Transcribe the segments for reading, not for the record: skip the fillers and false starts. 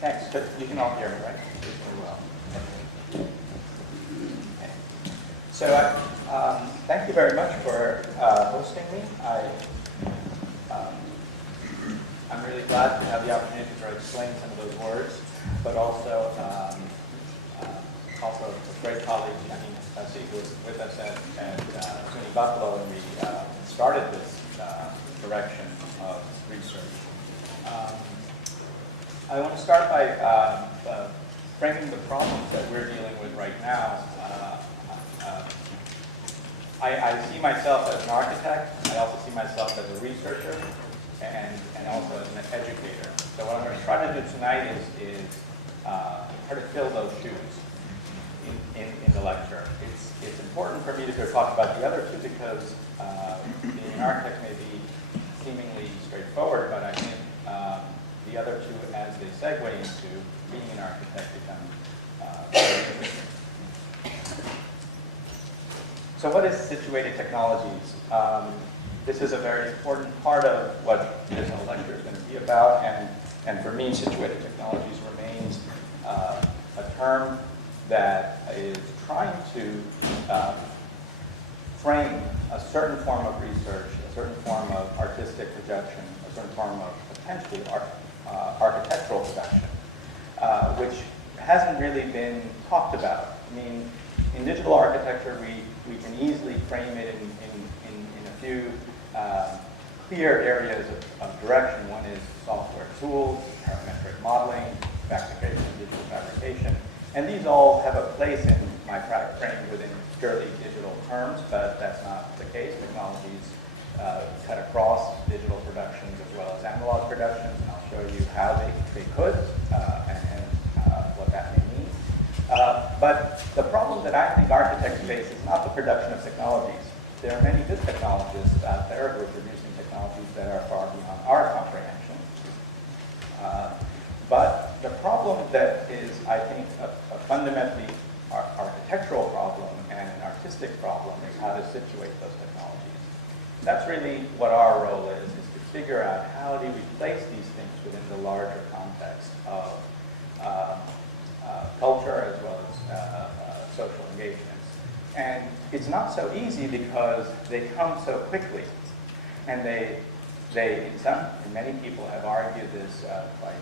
Thanks. You can all hear me, right? Very well. Okay. So thank you very much for hosting me. I'm really glad to have the opportunity to explain some of those words, but also a great colleague, Nancy, who was with us at SUNY Buffalo when we started this direction of research. I want to start by framing the problems that we're dealing with right now. I see myself as an architect. I also see myself as a researcher and also as an educator. So what I'm going to try to do tonight is try to fill those shoes in the lecture. It's important for me to talk about the other two because being an architect may be seemingly straightforward, but I think the other two, as they segue into being an architect, become very interesting. So what is situated technologies? This is a very important part of what this whole lecture is going to be about, and for me, situated technologies remains a term that is trying to frame a certain form of research, a certain form of artistic projection, a certain form of potentially architectural production, which hasn't really been talked about. I mean, in digital architecture, we can easily frame it in a few clear areas of direction. One is software tools, parametric modeling, fabrication, digital fabrication. And these all have a place in my frame within purely digital terms, but that's not the case. Technologies cut across digital productions as well as analog productions, and I'll show you how they could and what that may mean. But the problem that I think architects face is not the production of technologies. There are many good technologists out there who are producing technologies that are far beyond our comprehension. But the problem that is, I think, a fundamentally architectural problem and an artistic problem is how to situate those technologies. That's really what our role is to figure out how do we place these things within the larger context of culture as well as social engagements. And it's not so easy because they come so quickly, and many people have argued this quite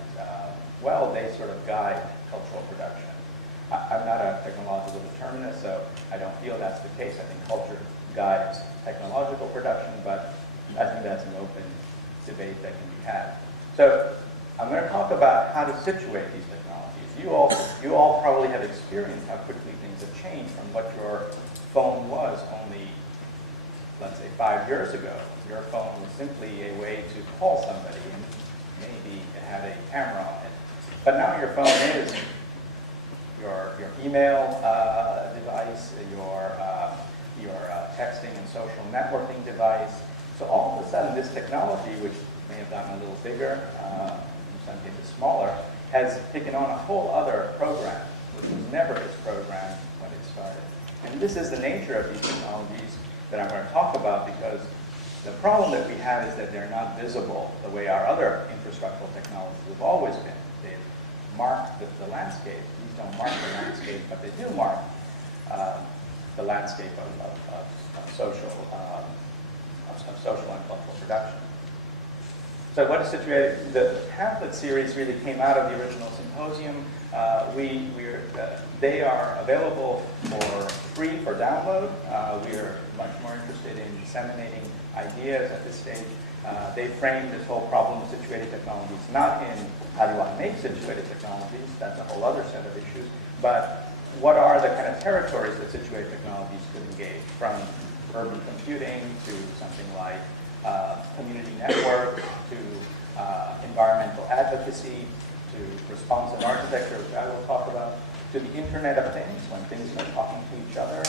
well. They sort of guide cultural production. I'm not a technological determinist, so I don't feel that's the case. I think culture guides technological production, but I think that's an open debate that can be had. So I'm going to talk about how to situate these technologies. You all probably have experienced how quickly things have changed from what your phone was only, let's say, 5 years ago. Your phone was simply a way to call somebody, and maybe it had a camera on it. But now your phone is your email device, your texting and social networking device. So all of a sudden, this technology, which may have gotten a little bigger, in some cases smaller, has taken on a whole other program, which was never its program when it started. And this is the nature of these technologies that I'm going to talk about, because the problem that we have is that they're not visible the way our other infrastructural technologies have always been. They've marked the landscape. These don't mark the landscape, but they do mark the landscape of social and cultural production. So what is situated? The pamphlet series really came out of the original symposium. They are available for free for download. We are much more interested in disseminating ideas at this stage. They framed this whole problem of situated technologies not in how do I make situated technologies, that's a whole other set of issues, but what are the kind of territories that situated technologies could engage, from urban computing to something like community network, to environmental advocacy, to responsive architecture, which I will talk about, to the Internet of Things, when things are talking to each other,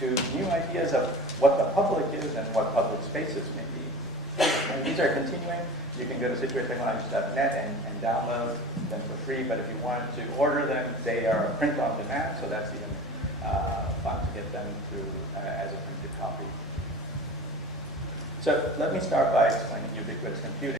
to new ideas of what the public is and what public spaces may be. And these are continuing. You can go to situatedtechnologies.net and download them for free, but if you want to order them, they are print on demand, so that's even fun to get them through as a printed copy. So let me start by explaining ubiquitous computing.